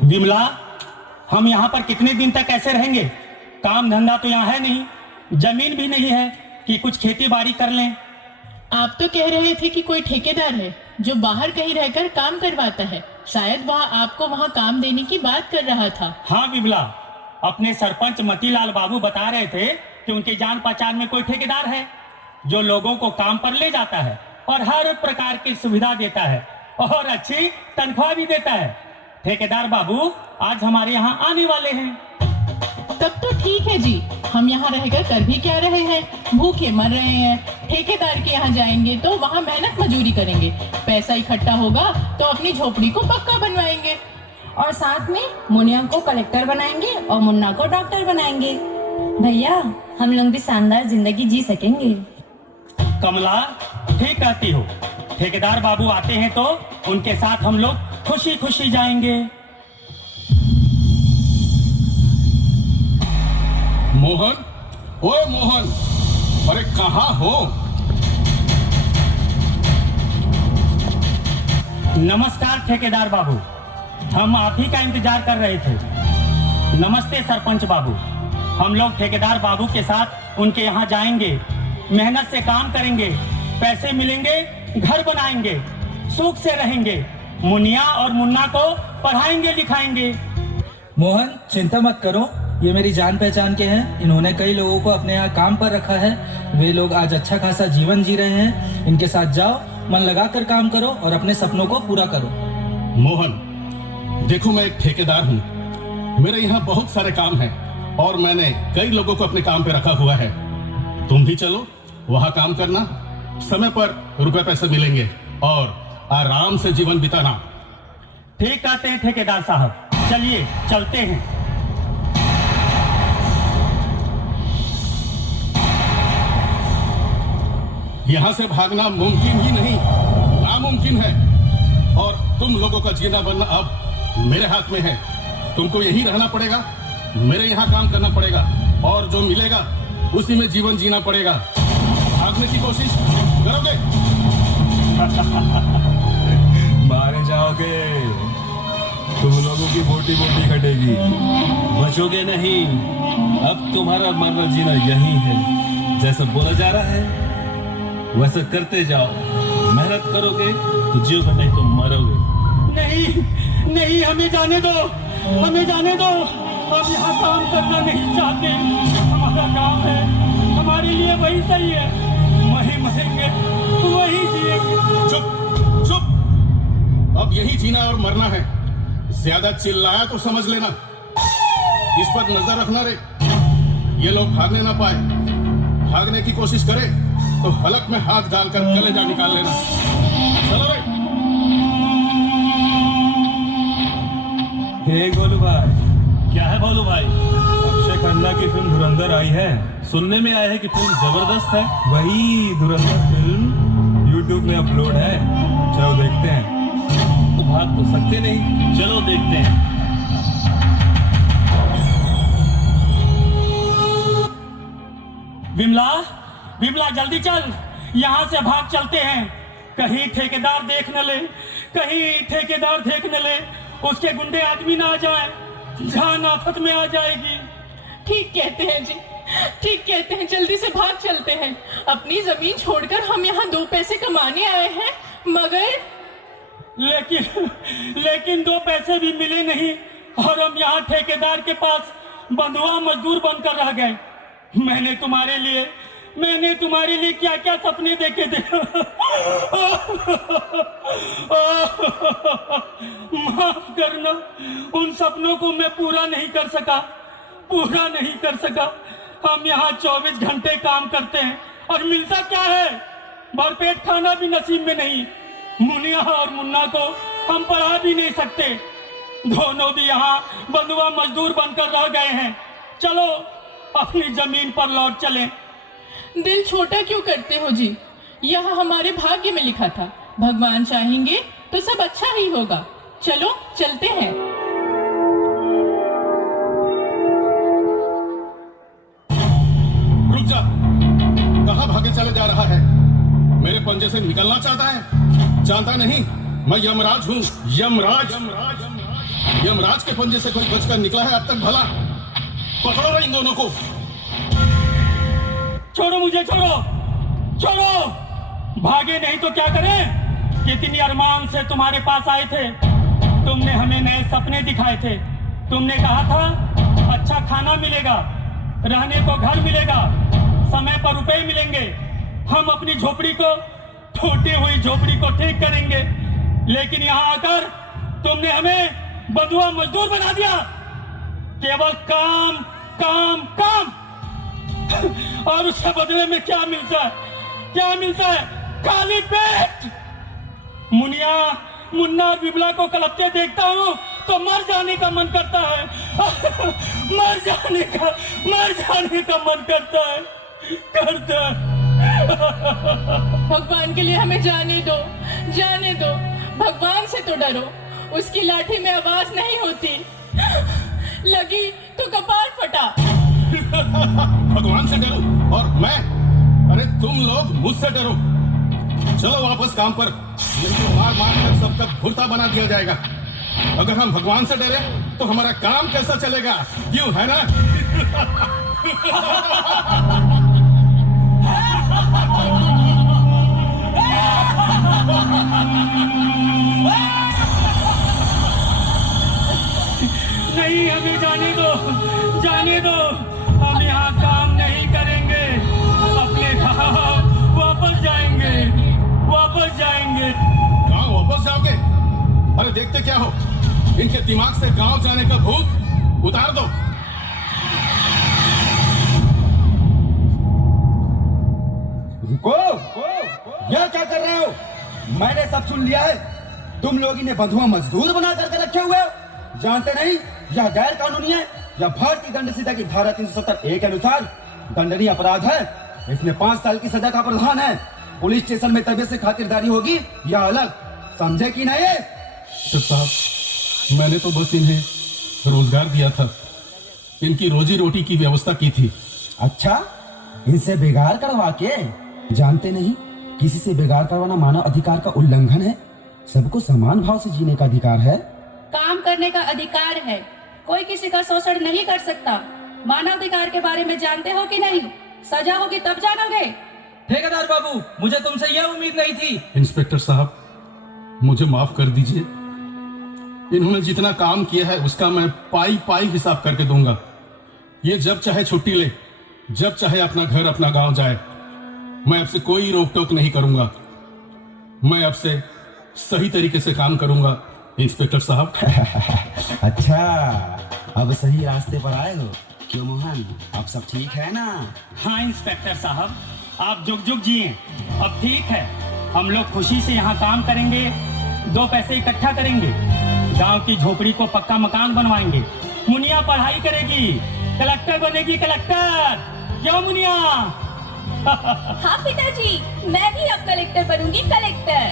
विमला, हम यहाँ पर कितने दिन तक ऐसे रहेंगे? काम धंधा तो यहाँ है नहीं, जमीन भी नहीं है कि कुछ खेती बाड़ी कर लें। आप तो कह रहे थे कि कोई ठेकेदार है जो बाहर कहीं रहकर काम करवाता है, शायद वह आपको वहाँ काम देने की बात कर रहा था। हाँ विमला, अपने सरपंच मतीलाल बाबू बता रहे थे कि उनकी जान पहचान में कोई ठेकेदार है जो लोगों को काम पर ले जाता है और हर प्रकार की सुविधा देता है और अच्छी तनख्वाह भी देता है। ठेकेदार बाबू आज हमारे यहाँ आने वाले हैं। तब तो ठीक है जी, हम यहाँ रहकर कर भी क्या रहे हैं, भूखे मर रहे हैं। ठेकेदार के यहाँ जाएंगे तो वहाँ मेहनत मजदूरी करेंगे, पैसा इकट्ठा होगा तो अपनी झोपड़ी को पक्का बनवाएंगे और साथ में मुनिया को कलेक्टर बनाएंगे और मुन्ना को डॉक्टर बनाएंगे। भैया, हम लोग भी शानदार जिंदगी जी सकेंगे। कमला, ठीक कहती हो। ठेकेदार बाबू आते हैं तो उनके साथ हम लोग खुशी खुशी जाएंगे। मोहन, ओए मोहन, अरे कहाँ हो? नमस्कार ठेकेदार बाबू, हम आप ही का इंतजार कर रहे थे। नमस्ते सरपंच बाबू, हम लोग ठेकेदार बाबू के साथ उनके यहाँ जाएंगे, मेहनत से काम करेंगे, पैसे मिलेंगे, घर बनाएंगे, सुख से रहेंगे, मुनिया और मुन्ना को पढ़ाएंगे लिखाएंगे। मोहन, चिंता मत करो, ये मेरी जान पहचान के हैं। इन्होंने कई लोगों को अपने यहाँ काम पर रखा है। वे लोग आज अच्छा खासा जीवन जी रहे हैं। इनके साथ जाओ, मन लगाकर काम करो और अपने सपनों को पूरा करो। मोहन, देखो मैं एक ठेकेदार हूँ, मेरे यहाँ बहुत सारे काम हैं और मैंने कई लोगों को अपने काम पे रखा हुआ है। तुम भी चलो, वहाँ काम करना, समय पर रुपए पैसे मिलेंगे और आराम से जीवन बिताना। ठीक कहते हैं ठेकेदार साहब, चलिए चलते हैं। यहाँ से भागना मुमकिन ही नहीं, नामुमकिन है और तुम लोगों का जीना बनना अब मेरे हाथ में है। तुमको यही रहना पड़ेगा, मेरे यहाँ काम करना पड़ेगा और जो मिलेगा उसी में जीवन जीना पड़ेगा। भागने की कोशिश करोगे? मारे जाओगे, तुम लोगों की बोटी बोटी कटेगी, बचोगे नहीं। अब तुम्हारा मरना जीना यही है, जैसा बोला जा रहा है वैसा करते जाओ। मेहनत करोगे तो जियोगे, नहीं तो मरोगे। नहीं नहीं, हमें जाने दो, हमें जाने दो। हम यहाँ काम करना नहीं चाहते, हमारा काम है, हमारे लिए वही सही है। वही मरेंगे, वही जिएंगे। चुप चुप, अब यही जीना और मरना है। ज्यादा चिल्लाया तो समझ लेना। इस पर नजर रखना रे, ये लोग भागने ना पाए। भागने की कोशिश करे तो हलक में हाथ डालकर कलेजा निकाल लेना। चलो रे। हे गोलू भाई। क्या है बोलू भाई? अक्षय खन्ना की फिल्म धुरंधर आई है, सुनने में आया है कि फिल्म जबरदस्त है। वही धुरंधर फिल्म YouTube में अपलोड है, चलो देखते हैं। तो भाग तो सकते नहीं, चलो देखते हैं। विमला, विमला जल्दी चल, यहाँ से भाग चलते हैं। कहीं ठेकेदार देख न ले, कहीं ठेकेदार देख न ले, उसके गुंडे आदमी ना आ जाए, जान आफत में आ जाएगी। ठीक कहते हैं जी, ठीक कहते हैं, जल्दी से भाग चलते हैं। अपनी जमीन छोड़कर हम यहाँ दो पैसे कमाने आए हैं, मगर लेकिन दो पैसे भी मिले नहीं और हम यहाँ ठेकेदार के पास बंधुआ मजदूर बनकर रह गए। मैंने तुम्हारे लिए क्या क्या सपने देखे थे। माफ करना, उन सपनों को मैं पूरा नहीं कर सका। हम यहाँ 24 घंटे काम करते हैं और मिलता क्या है? भरपेट खाना भी नसीब में नहीं। मुनिया और मुन्ना को हम पढ़ा भी नहीं सकते, दोनों भी यहाँ बंधुआ मजदूर बनकर रह गए हैं। चलो अपनी जमीन पर लौट चलें। दिल छोटा क्यों करते हो जी? यह हमारे भाग्य में लिखा था, भगवान चाहेंगे तो सब अच्छा ही होगा। चलो चलते हैं। रुक जा, कहाँ भागे चले जा रहा है? मेरे पंजे से निकलना चाहता है? जानता नहीं, मैं यमराज हूँ, यमराज। यमराज के पंजे से कोई बचकर निकला है अब तक भला? पकड़ो ना इन दोनों को। छोड़ो मुझे, छोड़ो छोड़ो। भागे नहीं तो क्या करें? कितनी अरमान से तुम्हारे पास आए थे। तुमने हमें नए सपने दिखाए थे। तुमने कहा था अच्छा खाना मिलेगा, रहने को घर मिलेगा, समय पर रुपए मिलेंगे, हम अपनी झोपड़ी को, टूटी हुई झोपड़ी को ठीक करेंगे। लेकिन यहाँ आकर तुमने हमें बंधुआ मजदूर बना दिया। केवल काम काम काम। और उसके बदले में क्या मिलता है? क्या मिलता है? खाली पेट। मुन्ना और विमला को कलपते देखता हूँ तो मर जाने का मन करता है। मर जाने का मन करता है। भगवान के लिए हमें जाने दो। भगवान से तो डरो, उसकी लाठी में आवाज नहीं होती, लगी तो कपाल फटा। भगवान से डरो और मैं? अरे तुम लोग मुझसे डरो। चलो वापस काम पर, इनको मार मार कर सब तक भुर्ता बना दिया जाएगा। अगर हम भगवान से डरे तो हमारा काम कैसा चलेगा? यूं है ना? नहीं, हमें जाने दो। हम यहाँ काम नहीं करेंगे, अपने गाँव वापस जाएंगे। गाँव वापस जाओगे? अरे देखते क्या हो, इनके दिमाग से गांव जाने का भूत उतार दो। रुको, यह क्या कर रहे हो? मैंने सब सुन लिया है। तुम लोग इन्हें बंधुआ मजदूर बना करके रखे हुए हो। जानते नहीं यह गैर कानूनी है। यह भारतीय दंड संहिता की धारा 370A के अनुसार दंडनीय अपराध है। इसमें 5 साल की सजा का प्रावधान है। पुलिस स्टेशन में तबीयत से खातिरदारी होगी या अलग, समझे कि नहीं? साहब, मैंने तो बस इन्हें रोजगार दिया था, इनकी रोजी रोटी की व्यवस्था की थी। अच्छा, इनसे बेगार करवा के? जानते नहीं किसी से बेगार करवाना मानव अधिकार का उल्लंघन है। सबको समान भाव से जीने का अधिकार है। काम करने का अधिकार है, कोई किसी का शोषण नहीं कर सकता। मानव अधिकार के बारे में जानते हो कि नहीं? सजा होगी तब जानोगे। ठेकेदार बाबू, मुझे तुमसे यह उम्मीद नहीं थी। इंस्पेक्टर साहब, मुझे माफ कर दीजिए। इन्होंने जितना काम किया है उसका मैं पाई पाई हिसाब करके दूंगा। ये जब चाहे छुट्टी ले, जब चाहे अपना घर अपना गांव जाए। मैं आपसे कोई रोक टोक नहीं करूंगा। मैं आपसे सही तरीके से काम करूंगा इंस्पेक्टर साहब। अच्छा, अब सही रास्ते पर आए हो। क्यों मोहन, अब सब ठीक है ना? हाँ इंस्पेक्टर साहब, आप जुग जुग जिए। अब ठीक है, हम लोग खुशी से यहाँ काम करेंगे, 2 पैसे इकट्ठा करेंगे, गांव की झोपड़ी को पक्का मकान बनवाएंगे। मुनिया पढ़ाई करेगी, कलेक्टर बनेगी, कलेक्टर। क्यों मुनिया? हाँ पिताजी, मैं भी अब कलेक्टर बनूंगी, कलेक्टर।